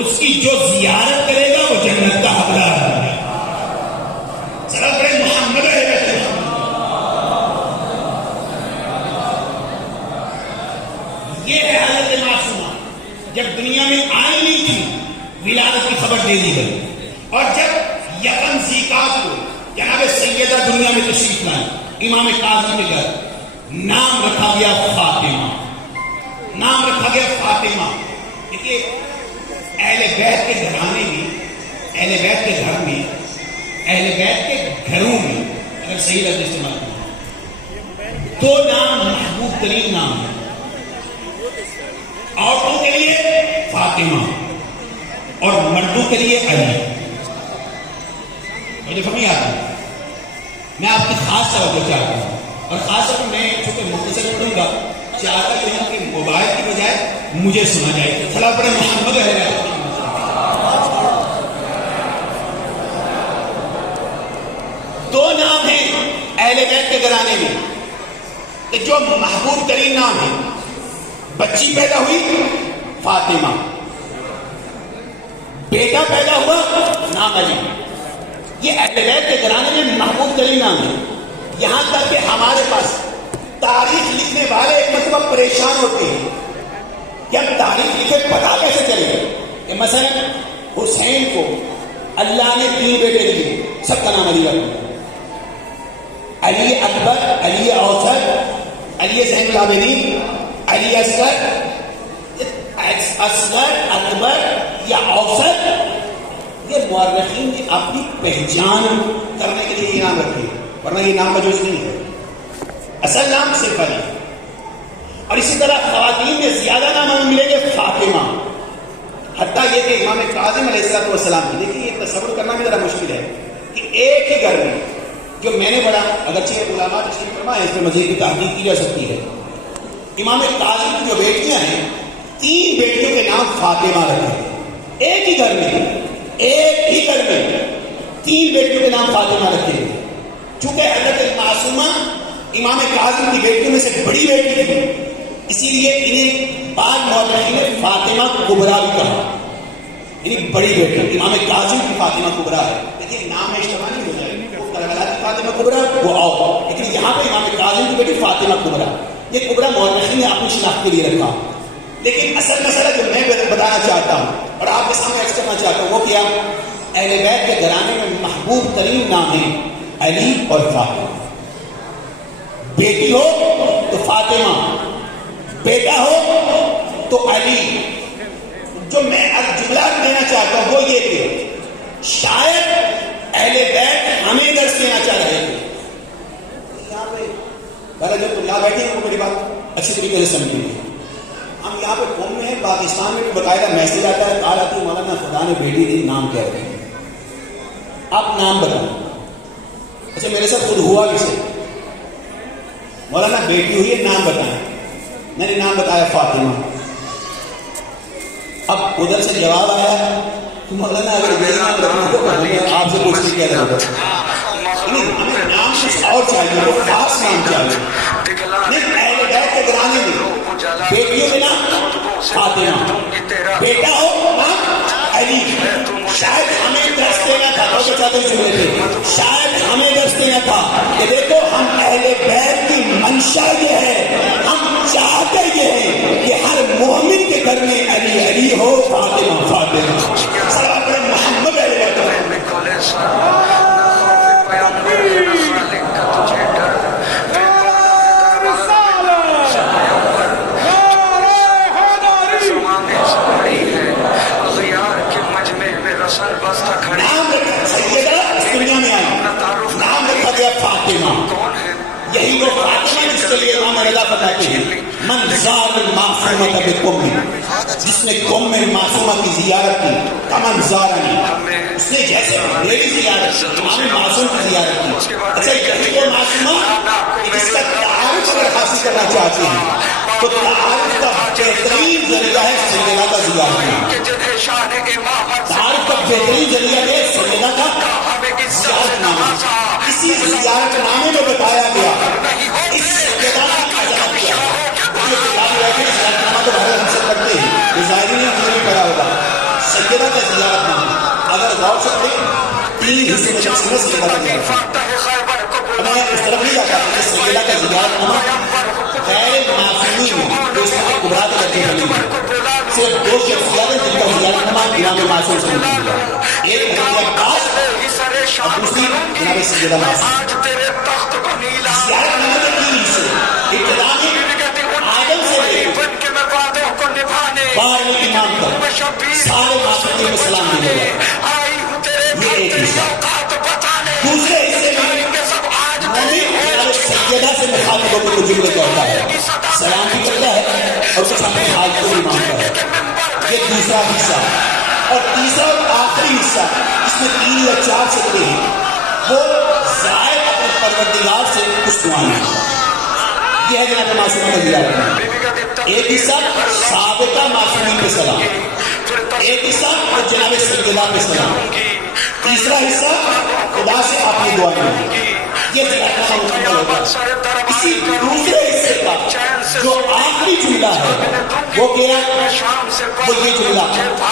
اس کی جو زیارت کرے گا وہ جنت کا حقدار ہے. ذرا بڑے محمد ہے. یہ ہے حضرت معصومہ. جب دنیا میں آئی نہیں تھی ولادت کی خبر دے دی گئی، اور جب یکم ذیقات کو جناب سیدہ دنیا میں تشریف لائے امام کاظم کے گھر، نام رکھا گیا فاطمہ. نام رکھا گیا فاطمہ. دیکھیے اہل بیت کے گھرانے میں، اہل بیت کے گھر میں، اہل بیت کے گھروں میں اگر صحیح لفظ استعمال کریں دو نام محبوب ترین نام ہیں. عورتوں کے لیے فاطمہ اور مردوں کے لیے علی. مجھے سمجھ آتا ہے. میں آپ کی خاص توجہ چاہتا ہوں، اور خاص طور پر میں چونکہ مختصر پڑھوں گا چاہتا ہوں کہ موبائل کی بجائے مجھے سنا جائے. چلا پڑے محمد ہے. دو نام ہیں اہل بیت کے گھرانے میں کہ جو محبوب ترین نام ہے. بچی پیدا ہوئی فاطمہ، بیٹا پیدا ہوا نام علی. یہ اہل بیت کے گھرانے میں محبوب ترین نام ہے. یہاں تک کہ ہمارے پاس تاریخ لکھنے والے ایک مرتبہ پریشان ہوتے ہیں کہ ہم تاریخ لکھے پتا کیسے چلے کہ مثلا حسین کو اللہ نے 3 بیٹے دیے، سب کا نام علی رکھا. علی اکبر، علی اوسط، علی زین العابدین، علی اصغر، اکبر یا اوسط. یہ مورخین نے اپنی پہچان کرنے کے لیے یہ نام رکھے، ورنہ یہ نام مجوز نہیں ہے. اصل نام صرف علی. اور اسی طرح خواتین میں زیادہ نام ہمیں ملیں گے فاطمہ. حتیٰ یہ کہ امام کاظم علیہ السلام کی، دیکھیے یہ تصور کرنا بھی ذرا مشکل ہے کہ ایک ہی گھر میں، جو میں نے پڑھا اگرچہ علماء تشریف فرما ہے اس میں مزید کی تحقیق کی جا سکتی ہے، امام کاظم کی جو بیٹیاں ہیں 3 بیٹیوں کے نام فاطمہ رکھے. ایک ہی گھر میں، ایک ہی گھر میں 3 بیٹیوں کے نام فاطمہ رکھے. چونکہ حضرت معصومہ امام کاظم کی بیٹیوں میں سے بڑی بیٹی تھی، اسی لیے انہیں بعض مورخین نے فاطمہ کبریٰ بھی کہا. یعنی بڑی بیٹی امام کاظم کی فاطمہ کبریٰ ہے. لیکن نام میں اجتماع نہیں ہو جائے. وہ کربلا کی فاطمہ کبریٰ وہ آؤ، لیکن یہاں پہ امام کاظم کی بیٹی فاطمہ کبریٰ. یہ کبریٰ مورخین نے اپنی شناخت کے لیے رکھا. لیکن اصل مسئلہ جو میں بتانا چاہتا ہوں اور آپ کے سامنے عرض کرنا چاہتا ہوں وہ کیا؟ اہل بیت کے گھرانے میں محبوب ترین نام ہیں علی اور فاطمہ. بیٹی ہو تو فاطمہ، بیٹا ہو تو علی. جو میں اب جملہ دینا چاہتا ہوں وہ یہ کہ شاید اہل بیت ہمیں درس دینا چاہ رہے تھے. جو طلاب بیٹھے ہیں وہ میری بات اچھی طریقے سے سمجھیں. ہم یہاں پہ قوم میں ہیں، پاکستان میں بھی باقاعدہ میسج آتا ہے، کال آتی ہے مولانا خدا نے بیٹی دی، نام کیا ہے؟ آپ نام بتائیں. اچھا میرے ساتھ خود ہوا کسے؟ مولانا بیٹی ہوئی ہے، نام بتائیں. میں نے نام بتایا فاطمہ. اب ادھر سے جواب آیا کہ مولانا اگر میرے نام رکھنا تو آپ سے پوچھ کے کیا رہا. ہمیں نام کچھ اور چاہیے، وہ خاص نام چاہیے. نہیں، اہل بیت کے گھرانے میں بیٹیوں کے نام فاطمہ، بیٹا ہو نام علی. شاید ہمیں درس دینا تھا، تو چاہتے سنے تھے، شاید ہمیں درس دینا تھا کہ دیکھو ہم اہل بیت کی منشا یہ ہے، ہم چاہتے یہ ہیں کہ ہر مومن کے گھر میں علی علی ہو، فاطمہ فاطمہ. صلوات محمد علیہ وسلم. یہی وہ فاطمہ جس کے لیے امام رضا فرماتے ہیں من زار المعصومہ بقم، جس نے قم معصومہ کی زیارت کی، کمن زارنی، اس نے جیسے میری زیارت امام معصوم کی زیارت کی. اچھا یہی وہ معصومہ جس کا تعارف اگر حاصل کرنا چاہتے ہیں تو تعارف کا بہترین ذریعہ ہے سیدنا کا زیارت. تعارف کا بہترین ذریعہ ہے سیدنا کا زیارت نامہ. اسی زیارت نامے میں بتایا گیا اس سیدنا کی عظمت کیا ہے. جو کتاب رہتے ہیں زیارت نامہ تو بہت ہم سے پڑھتے ہیں، ظاہری نہیں ہم نے بھی پڑھا ہوگا. سیدنا سیدہ کا زیارت نامہ اگر غور سے پڑھیں 3 حصے میں تقسیم ہے سیدہ کا زیارت نامہ. میں اس طرف نہیں جاتا کہ سیدہ کا زیارت نامہ غیر معصومین جو اس میں کبرا کے درجے میں نہیں ہے. صرف 2 شخصیات ہیں جن کا زیارت نامہ امام معصوم سے ملتا ہے. ایک حضرت عباس اور دوسری جناب سیدہ معصوم. زیارت نامہ کے 3 حصے. ابتدا میں آدم سے لے بار امام تک سارے معصومین کو سلام دے گا. یہ ایک حصہ. دوسرے حصے میں مومن سیدہ سے مخاطب ہو کے جملے کہتا ہے, سلام بھی کرتا ہے اور اس کے سامنے حاجت بھی مانگتا ہے. یہ دوسرا حصہ. اور تیسرا اور آخری حصہ اس میں 3 یا 4 سکتے ہیں, وہ زائد اپنے پروردگار سے کچھ دعائیں. یہ ہے جناب معصومین کا زیارت نامہ. ایک حصہ سابقہ معصومین پہ سلام, ایک حصہ جناب سیدہ پہ سلام, تیسرا حصہ خدا سے اپنی دعائیں. یہ زیارت نامہ مکمل ہوگا. اسی دوسرے حصے کا جو آخری جملہ ہے وہ کیا, وہ یہ جملہ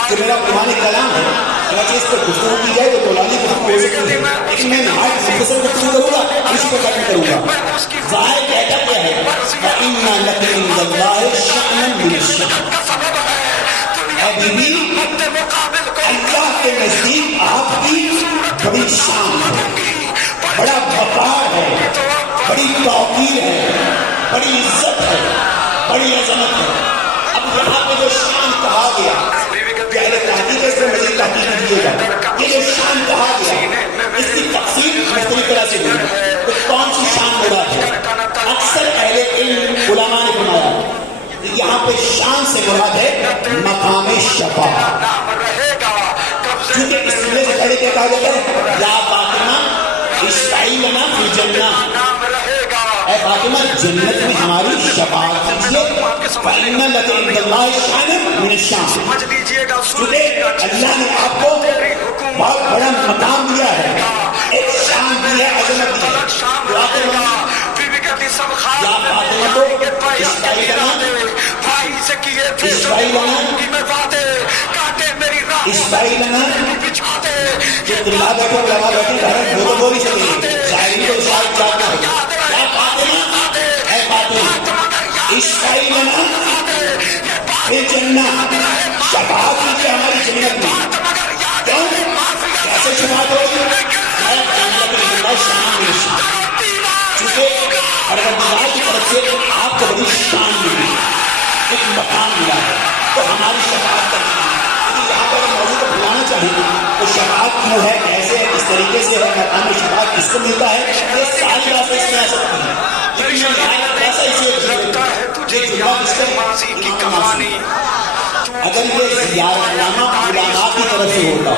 جو میرا قرآن کلام ہے. اگر اس پر گفتگو کی جائے تو قرآنی گفتگو ہو سکتی ہے, لیکن میں نہایت مختصر گفتگو کروں گا, اسی کو ختم کروں گا. ظاہر کہتا کیا ہے, وَإِنَّ لَكَ عِندَ اللَّهِ شَأْنًا مِنَ الشَّأْنِ. اے بیوی, اللہ کے نزدیک آپ کی بڑی شان ہے, بڑا وقار ہے, بڑی توقیر ہے, بڑی عزت ہے, بڑی عظمت ہے. اب یہاں پہ جو شان کہا گیا, پہلے تحقیق اس میں مزید تحقیق کیجیے گا. یہ جو شان کہا گیا اس کی تقسیم مختلف طرح سے ہوئی. تو کون سی شان مراد ہے؟ اکثر اہل علم علماء نے فرمایا یہاں پہ شان سے مراد ہے مقام شفاعت. کیونکہ اس لیے سے پہلے کیا کہا جاتا ہے, یا فاطمہ اشفعی لنا فی الجنہ, اے فاطمہ جنت میں ہماری شفاعت کیجیے. فإن لک عند اللہ شأنا من الشان. کیونکہ اللہ نے آپ کو بہت بڑا مقام دیا ہے, ایک شان دی ہے, عظمت دی ہے. دعا کرنا یا فاطمہ تو اشفعی لنا, اشفعی لنا, اشفعی لنا. جو دلہ بیٹھے علماء بیٹھے گھر وہ تو بول ہی سکیں, ظاہری تو شاید جاتا ہے. یا فاطمہ, اے فاطمہ اشفعی لنا فی الجنہ, شفاعت کیجیے ہماری جنت میں. کیوں, کیسے شفاعت ہوگی؟ چونکہ پروردگار کی طرف سے آپ کو بڑی شان ملی, ایک مقام ملا ہے, تو ہماری شفاعت کرنی ہے. یہاں پر موضوع کو بلانا چاہیں تو شفاعت کیوں ہے, ایسے ہے, کس طریقے سے ہے, مقام شفاعت کس کو ملتا ہے, یہ ساری باتیں اس میں آ سکتی ہیں. لیکن میں نہایت ایسا اسے یہ جملہ اس کی کہانی, اگر یہ زیارت نامہ علماء کی طرف سے ہوتا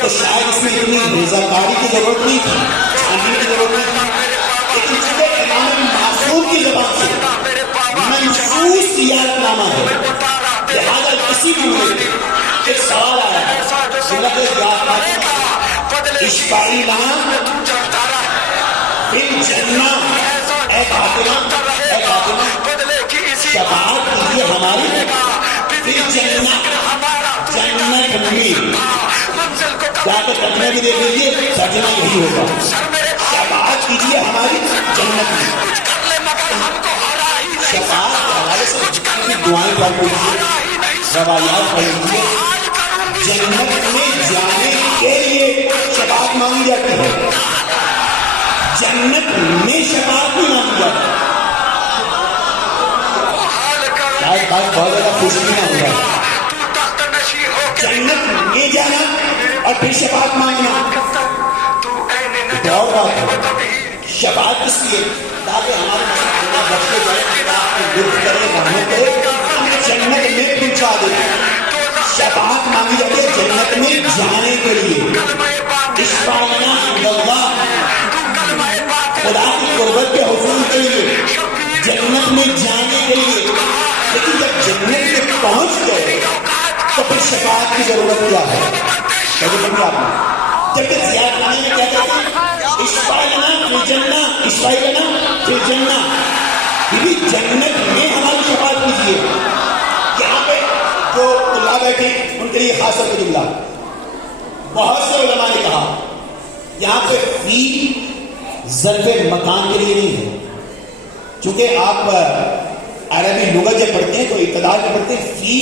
تو شاید اس میں اتنی رضاکاری کی ضرورت نہیں تھی, چھاننے کی ضرورت نہیں تھی. لیکن چونکہ امام معصوم کی زبان سے منصوص زیارت نامہ ہے, لہٰذا کسی بھی ایک سوال آیا ہے, اشفعی لنا فی الجنہ, اے فاطمہ, اے فاطمہ شفاعت کیجیے ہماری فی الجنہ, جنت میں. جا کے ترجمہ بھی دیکھ لیجیے, ترجمہ یہی ہوگا, شفاعت کیجیے ہماری جنت میں. شفاعت کے حوالے سے دعائیں پڑھ لیجیے, روایات پڑھ لیجیے. جنت میں جانے کے لیے شفاعت مانگی جاتی ہے, جنت میں شفاعت نہیں مانگی جاتی. شاید بات بہت زیادہ خوشی نہ ہو جائے. جنت میں جانا اور پھر شفاعت مانگنا اور بات ہے. شفاعت اس لیے تاکہ ہمارے مسلمان بچے جائے, لطف کرے, رحمت کرے, جنت میں پہنچا دے. شفاعت مانگی جاتی ہے جنت میں جانے کے لیے. اشفعی لنا عند اللہ, خدا کی قربت کے حصول کے لیے, جنت میں جانے کے لیے. لیکن جب جنت میں پہنچ گئے تو پھر شفاعت کی ضرورت کیا ہے؟ جبکہ زیارت نامے میں کیا کہتے ہیں, اشفعی لنا فی الجنہ, اشفعی لنا فی الجنہ, جنت میں ہماری شفاعت کیجیے. یہاں پہ جو طلاب بیٹھے ان کے لیے خاص طور پہ جملہ، بہت سے علماء نے کہا یہاں پہ فی ظرف مکان کے لیے نہیں ہے، چونکہ آپ عربی لغت جب پڑھتے ہیں تو ابتدا میں پڑھتے ہیں فی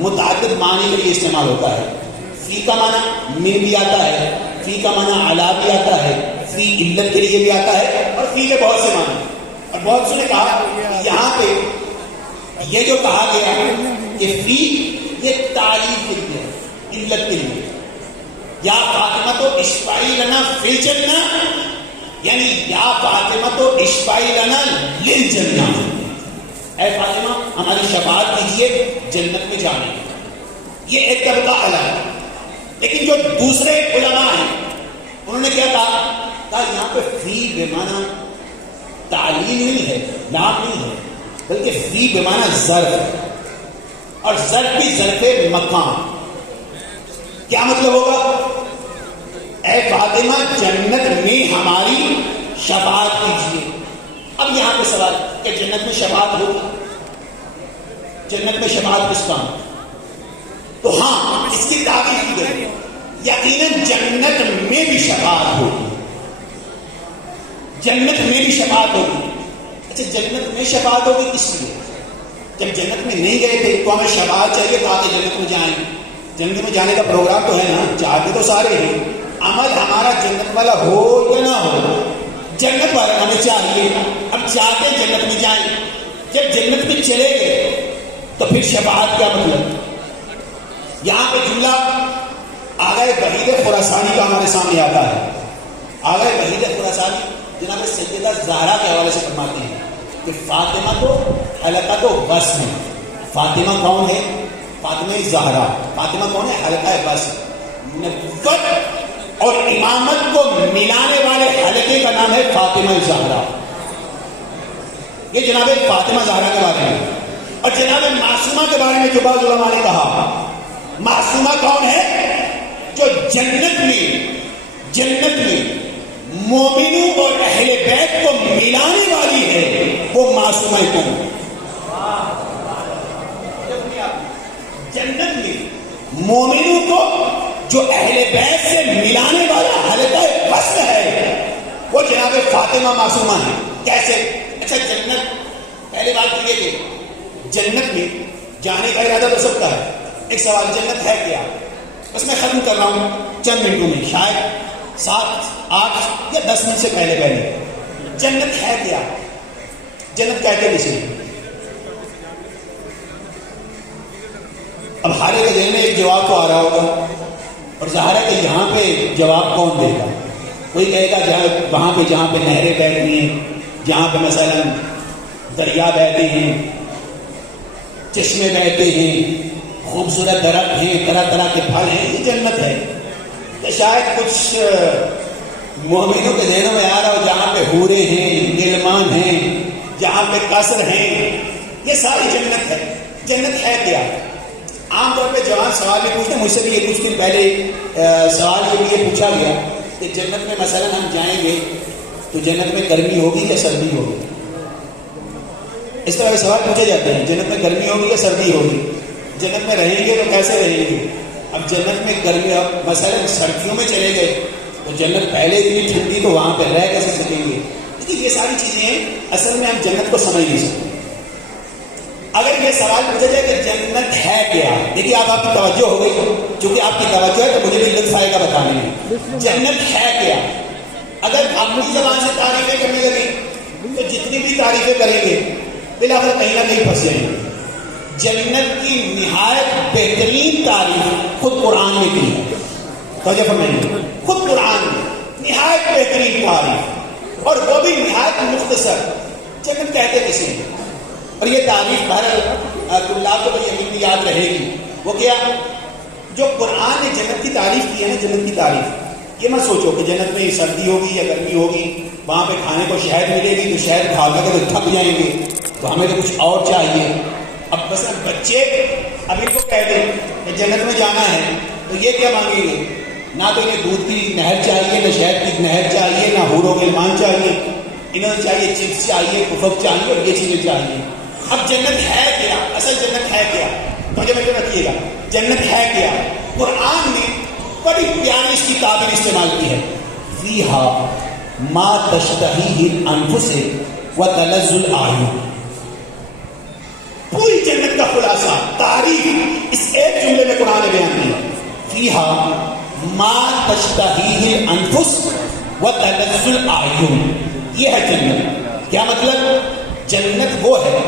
متعدد معنی کے لیے استعمال ہوتا ہے. فی کا معنی من بھی آتا ہے، فی کا معنی علا بھی آتا ہے، فی علت کے لیے بھی آتا ہے، اور فی کے بہت سے معنی. اور بہت سے نے کہا یہاں پہ یہ جو کہا گیا کہ فی یہ تعریف کے لیے ہے، علت کے لیے. یا فاطمہ تو اشفائی لنا فی الجنہ، یعنی یا فاطمہ تو اشفائی لنا للجنہ، اے فاطمہ ہماری شفاعت کیجیے جنت میں جانے. یہ ایک طبقہ الگ ہے. لیکن جو دوسرے علماء ہیں انہوں نے کیا کہا یہاں پہ فی بمعنی تعلیم نہیں ہے، نام نہیں ہے، بلکہ فی بمعنی ظرف، اور ظرف بھی ظرف مکان. کیا مطلب ہوگا؟ اے فاطمہ جنت میں ہماری شفاعت کیجیے. اب یہاں پہ سوال کہ جنت میں شفاعت ہوگی، جنت میں شفاعت کس کا؟ تو ہاں اس کی تعریف کی گئی، یقیناً جنت میں بھی شفاعت ہوگی، جنت میں بھی شفاعت ہوگی. اچھا جنت میں شفاعت ہوگی کس لیے؟ جب جنت میں نہیں گئے تھے تو ہمیں شفاعت چاہیے تاکہ جنت میں جائیں. جنت میں جانے کا پروگرام تو ہے نا، چاہتے تو سارے ہیں، عمل ہمارا جنت والا ہو یا نہ ہو، جنت والا ہمیں چاہیے. اب چاہتے جنت میں جائیں، جب جنت میں چلے گئے تو پھر شفاعت کیا مطلب؟ یہاں پہ جملہ آغا وحید خراسانی کا ہمارے سامنے آتا ہے. آغا وحید خراسانی جناب سیدہ زہرا کے حوالے سے فرماتے ہیں کہ فاطمہ تو حلقہ و بس ہے. فاطمہ کون ہے؟ فاطمہ زہرا. فاطمہ کون ہے؟ حلقہ بس. نبوت اور امامت کو ملانے والے حلقے کا نام ہے فاطمہ زہرا. یہ جناب فاطمہ زہرا کے بارے میں. اور جناب معصومہ کے بارے میں جو بعض علماء نے کہا، معصومہ کون ہے؟ جو جنت میں مومنوں اور اہل بیت کو ملانے والی ہے، وہ معصومہ کون؟ جنت میں مومنوں کو جو اہل بیت سے ملانے والا حلقہ وصل ہے، وہ جناب فاطمہ معصومہ ہے. کیسے؟ اچھا جنت، پہلے بات یہ کہ جنت میں جانے کا ارادہ تو سکتا ہے. ایک سوال، جنت ہے کیا؟ بس میں ختم کر رہا ہوں چند منٹوں میں، شاید 7, 8 یا 10 منٹ سے پہلے. جنت ہے کیا؟ جنت کہتے کسے؟ اب ہارے کے ذہن میں ایک جواب تو آ رہا ہوگا، اور ظاہر ہے کہ یہاں پہ جواب کون دے گا؟ کوئی کہے گا وہاں پہ جہاں پہ نہریں بہتی ہیں، جہاں پہ مثلا دریا بہتے ہیں، چشمے بہتے ہیں، خوبصورت درخت ہیں، طرح طرح کے پھل ہیں، یہ جنت ہے. تو شاید کچھ مومنوں کے ذہنوں میں آ رہا ہو جہاں پہ حوریں ہیں، غلمان ہیں، جہاں پہ قصر ہیں، یہ ساری جنت ہے. جنت ہے کیا؟ عام طور پہ جوان سوال بھی پوچھتے ہیں، مجھ سے بھی یہ کچھ دن پہلے سوال یہ پوچھا گیا کہ جنت میں مثلا ہم جائیں گے تو جنت میں گرمی ہوگی یا سردی ہوگی؟ اس طرح کے سوال پوچھے جاتے ہیں. جنت میں گرمی ہوگی یا سردی ہوگی؟ جنت میں رہیں گے تو کیسے رہیں گے؟ اب جنت میں گرمی، اب مثلا سردیوں میں چلے گئے تو جنت پہلے اتنی ٹھنڈی تو وہاں پہ رہ کیسے سکیں گے؟ یہ ساری چیزیں اصل میں ہم جنت کو سمجھ نہیں سکتے. اگر یہ سوال پوچھا جائے کہ جنت ہے کیا، دیکھیے آپ کی توجہ ہو گئی، چونکہ آپ کی توجہ ہے تو مجھے بھی لطف آئے گا بتانے میں. جنت ہے کیا؟ اگر اپنی زبان سے تعریفیں کرنے لگیں تو جتنی بھی تعریفیں کریں گے بلاخر کہیں نہ کہیں پھنس جائیں گے. جنت کی نہایت بہترین تعریف خود قرآن میں کی ہے. توجہ فرمائیے، خود قرآن میں نہایت بہترین تعریف، اور وہ بھی نہایت مختصر. جنت کہتے کسی نے، اور یہ تعریف بہرحال طلاب کو بڑی یقینی یاد رہے گی. وہ کیا؟ جو قرآن نے جنت کی تعریف کی ہے نا، جنت کی تعریف، یہ مت سوچو کہ جنت میں سردی ہوگی یا گرمی ہوگی، وہاں پہ کھانے کو شہد ملے گی تو شہد کھا کر تو تھک جائیں گے تو ہمیں تو کچھ اور چاہیے. اب مثلا بچے اب ان کو کہہ دیں کہ جنت میں جانا ہے تو یہ کیا مانگیں گے؟ نہ تو انہیں دودھ کی نہر چاہیے، نہ شہد کی نہر چاہیے، نہ حور و غلمان چاہیے، انہیں چاہیے چپس چاہیے، پفک چاہیے، اور یہ چیزیں چاہیے. اب جنت ہے کیا؟ اصل جنت ہے کیا؟ توجہ میں رکھیے گا، جنت ہے کیا؟ قرآن نے بڑی پیاری اس کی تعبیر استعمال کی ہے، فیہا ما تشتہیہ الانفس وتلذ الاعین. پوری جنت کا خلاصہ تعریف اس ایک جملے میں قرآن نے بیان کی، فیہا ما تشتہیہ الانفس وتلذ الاعین. یہ ہے جنت. کیا مطلب؟ جنت وہ ہے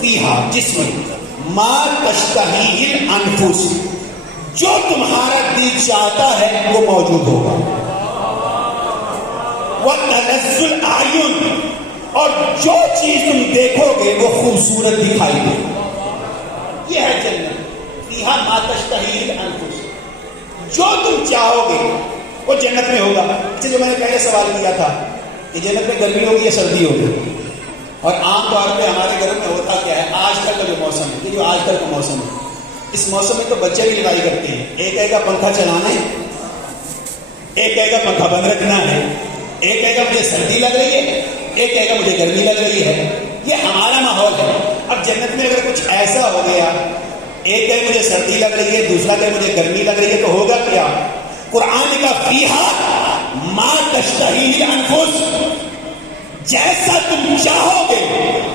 فیہا جس میں ما تشتہیہ الانفس، جو تمہارا دل چاہتا ہے وہ موجود ہوگا، وتلذ الاعین، اور جو چیز تم دیکھو گے وہ خوبصورت دکھائی دے. یہ ہے جنت، فیہا ما تشتہیہ الانفس، جو تم چاہو گے وہ جنت میں ہوگا. جو میں نے پہلے سوال کیا تھا کہ جنت میں گرمی ہوگی یا سردی ہوگی، اور عام طور پہ ہمارے گھر میں ہوتا کیا ہے، آج کل کا جو موسم ہے، یہ جو آج کل کا موسم ہے، اس موسم میں تو بچے بھی لڑائی کرتے ہیں. ایک کہے گا پنکھا چلانا ہے، ایک کہے گا پنکھا بند رکھنا ہے، ایک کہے گا مجھے سردی لگ رہی ہے، ایک کہے گا مجھے گرمی لگ رہی ہے. یہ ہمارا ماحول ہے. اب جنت میں اگر کچھ ایسا ہو گیا، ایک کہے مجھے سردی لگ رہی ہے، دوسرا کہے مجھے گرمی لگ رہی ہے، تو ہوگا کیا؟ قرآن کا فیہا ما تشتہیہ الانفس، جیسا تم چاہو گے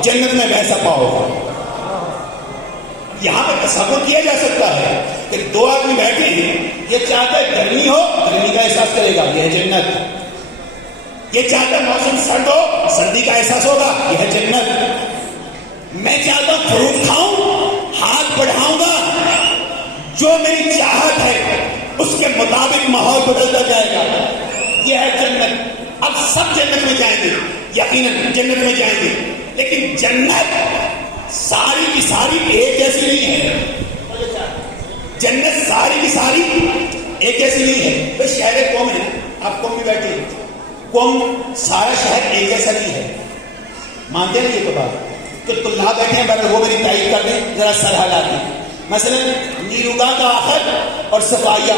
جنت میں ویسا پاؤ گے. یہاں پر تصور کیا جا سکتا ہے کہ دو آدمی بیٹھے ہیں، یہ چاہتا ہے گرمی ہو، گرمی کا احساس کرے گا، یہ ہے جنت. یہ چاہتا ہے موسم سرد ہو، سردی کا احساس ہوگا، یہ ہے جنت. میں چاہتا ہوں فروٹ کھاؤں، ہاتھ بڑھاؤں گا، جو میری چاہت ہے اس کے مطابق ماحول بدلتا جائے گا، یہ ہے جنت. اب سب جنت میں جائیں گے، یقیناً جنت میں جائیں گے، لیکن جنت ساری کی ساری ایک جیسی نہیں ہے. جنت ساری کی ساری ایک جیسی نہیں ہے. بس شہر قوم ہے، آپ قوم میں بیٹھے، قوم سارا شہر ایک جیسا نہیں ہے. مانتے ہیں یہ تو بات کہ طلاب بیٹھے ہیں، بس وہ میری تائید کر دیں ذرا سر ہلا دیں. مثلا نیروگا کا آخر اور صفائیہ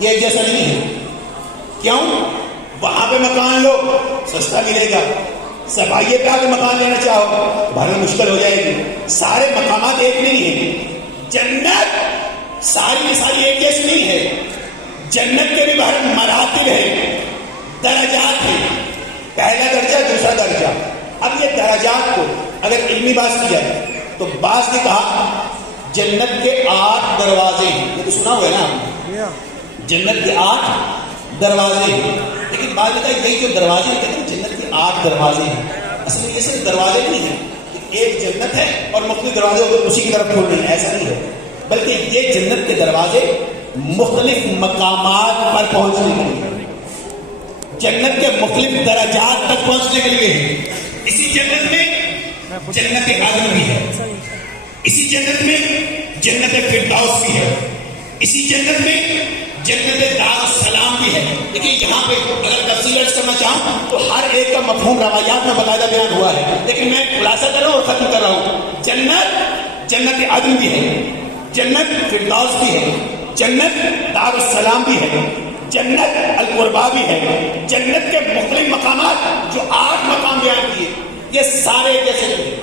یہ ایک جیسا نہیں ہے. کیوں؟ وہاں پہ مکان لو سستا ملے گا، صفائیے پہ آ کے مکان لینا چاہو بھرنا مشکل ہو جائے گی. سارے مقامات ایک نہیں ہیں. جنت ساری کی ساری ایک جیسی نہیں ہے. جنت کے بھی باہر مراتب ہیں، درجات ہیں، پہلا درجہ دوسرا درجہ. اب یہ درجات کو اگر علمی بات کی جائے تو بعض نے کہا جنت کے 8 دروازے ہیں. یہ تو سنا ہوا ہے نا آپ نے، جنت کے 8 دروازے ہیں. لیکن بعد میں کہا یہی جو دروازے ہیں، کہتے ہیں جنت کے 8 دروازے ہیں. اصل میں یہ صرف دروازے نہیں ہیں، ایک جنت ہے اور مختلف دروازے ہوتے اسی کی طرف کھولنے ہیں، ایسا نہیں ہے. بلکہ یہ جنت کے دروازے مختلف مقامات پر پہنچنے کے لیے، جنت کے مختلف درجات تک پہنچنے کے لیے ہیں. اسی جنت میں جنت عدن بھی ہے، اسی جنت میں جنت فردوس بھی ہے، اسی جنت میں جنت دار السلام بھی ہے. لیکن یہاں پہ اگر تفصیل عرض کرنا چاہوں تو ہر ایک کا مفہوم روایات میں باقاعدہ بیان ہوا ہے، لیکن میں خلاصہ کر رہا ہوں اور ختم کر رہا ہوں. جنت عدن بھی ہے، جنت فردوس بھی ہے، جنت دار السلام بھی ہے، جنت القربا بھی ہے. جنت کے مختلف مقامات جو 8 مقام بیان کیے، یہ سارے کیسے نہیں ہیں،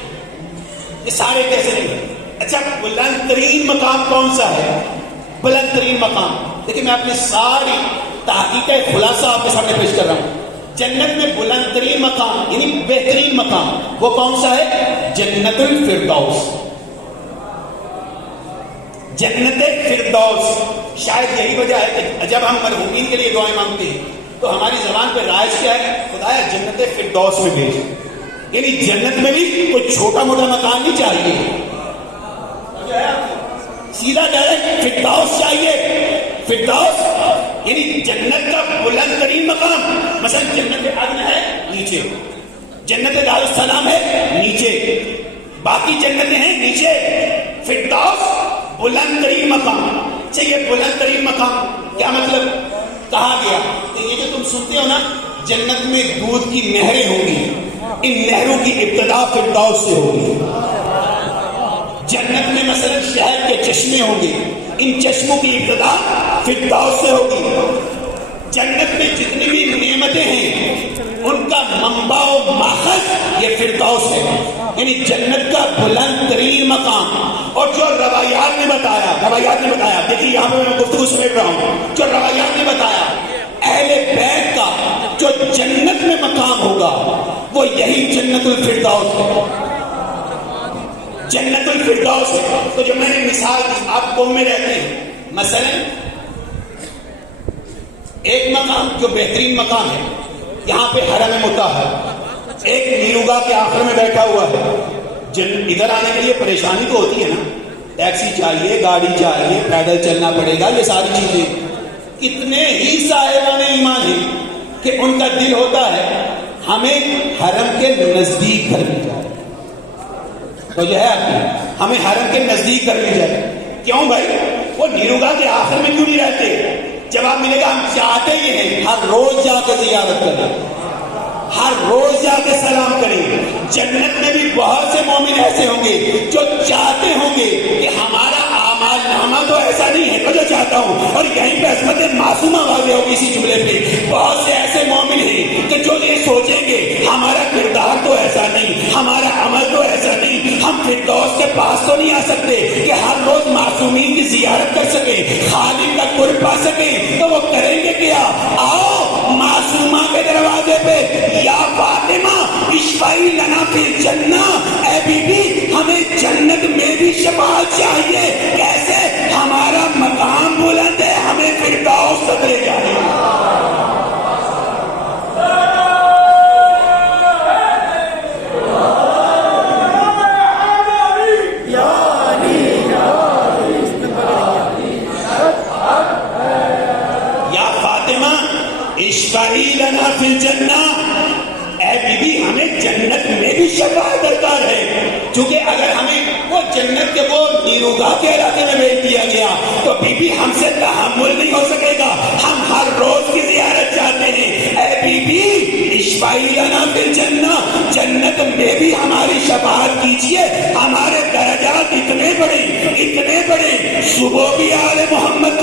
یہ سارے کیسے نہیں ہیں. اچھا بلند ترین مقام کون سا ہے؟ بلند ترین مقام. لیکن میں اپنی ساری تحقیق خلاصہ آپ کے سامنے پیش کر رہا ہوں. جنت میں بلند ترین مقام یعنی بہترین مقام وہ کون سا ہے؟ جنت الفردوس. جنت فردوس. شاید یہی وجہ ہے کہ جب ہم مرحومین کے لیے دعائیں مانگتے ہیں تو ہماری زبان پہ رائج کیا ہے؟ خدایا جنت فردوس میں بھیج. یعنی جنت میں بھی کوئی چھوٹا موٹا مکان نہیں چاہیے، سیدھا ڈائریکٹ فردوس چاہیے. فردوس یعنی جنت کا بلند ترین مقام. مثلا جنت عدن ہے نیچے، جنت دار السلام ہے نیچے، باقی جنتیں ہیں نیچے. فردوس بلند ترین مقام. چاہیے بلند ترین مقام کیا مطلب؟ کہا گیا کہ یہ جو تم سنتے ہو نا جنت میں دودھ کی نہریں ہوں گی، ان نہروں کی ابتدا فردوس سے ہوگی. جنت میں مثلا شہد کے چشمے ہوں گے، ان چشموں کی ابتدا فردوس سے ہوگی. جنت میں جتنی بھی نعمتیں ہیں ان کا منبع و ماخذ یہ فردوس ہے، یعنی جنت کا بلند ترین مقام۔ اور جو روایات نے بتایا، دیکھیے یہاں پہ میں گفتگو سمیٹ رہا ہوں، جو روایات نے بتایا اہل بیت کا جو جنت میں مقام ہوگا وہ یہی جنت الفردوس ہے، جنت الفردوس ہے۔ تو جو میں نے مثال دی، آپ قوم میں رہتے ہیں، مثلا ایک مقام جو بہترین مقام ہے یہاں پہ حرم مطہر، ایک نیروگاہ کے آخر میں بیٹھا ہوا ہے، ادھر آنے کے لیے پریشانی تو ہوتی ہے نا، ٹیکسی چاہیے، گاڑی چاہیے، پیدل چلنا پڑے گا، یہ ساری چیزیں۔ کتنے ہی صاحبان ایمان ہیں کہ ان کا دل ہوتا ہے ہمیں حرم کے نزدیک کر لی جائے، تو جو ہے ہمیں حرم کے نزدیک کر لی جائے۔ کیوں بھائی؟ وہ نیروگاہ کے آخر میں کیوں نہیں رہتے؟ جواب ملے گا ہم چاہتے ہی ہیں ہر روز جا کے زیارت کریں، ہر روز جا کے سلام کریں۔ جنت میں بھی بہت سے مومن ایسے ہوں گے جو چاہتے ہوں گے کہ ہمارا اعمال نامہ تو ایسا نہیں ہے، میں جو چاہتا ہوں، اور یہیں پہ عصمت معصومہ واضح ہوگی اسی جملے پہ۔ بہت سے ایسے مومن ہیں کہ جو یہ سوچیں گے ہمارا کردار تو ایسا نہیں، ہمارا عمل تو ایسا نہیں، ہم فردوس کے پاس تو نہیں آ سکتے کہ ہر روز معصومین کی زیارت کر سکیں، خالق کا قرب پا سکیں، تو وہ کریں گے کیا؟ آؤ معصومہ کے دروازے پہ، یا فاطمہ اشفعی لنا فی الجنہ، اے بی بی ہمیں جنت میں بھی شفاعت چاہیے۔ کیسے؟ ہمارا مقام بلند ہے، ہمیں فردوس تک لے جائے۔ یا فاطمہ اشفعی لنا فی الجنہ، اے بی بی ہمیں جنت میں بھی شفاعت درکار ہے، کیونکہ اگر ہمیں وہ جنت کے وہ نیروگاہ کے علاقے میں بھیج دیا گیا تو بی بی ہم سے تحمل نہیں ہو سکے گا، ہم ہر روز کی زیارت چاہتے ہیں۔ اے بی بی اشفعی لنا فی الجنہ، جنت میں بھی ہماری شفاعت کیجیے، ہمارے درجات اتنے بڑے، صبح بھی آل محمد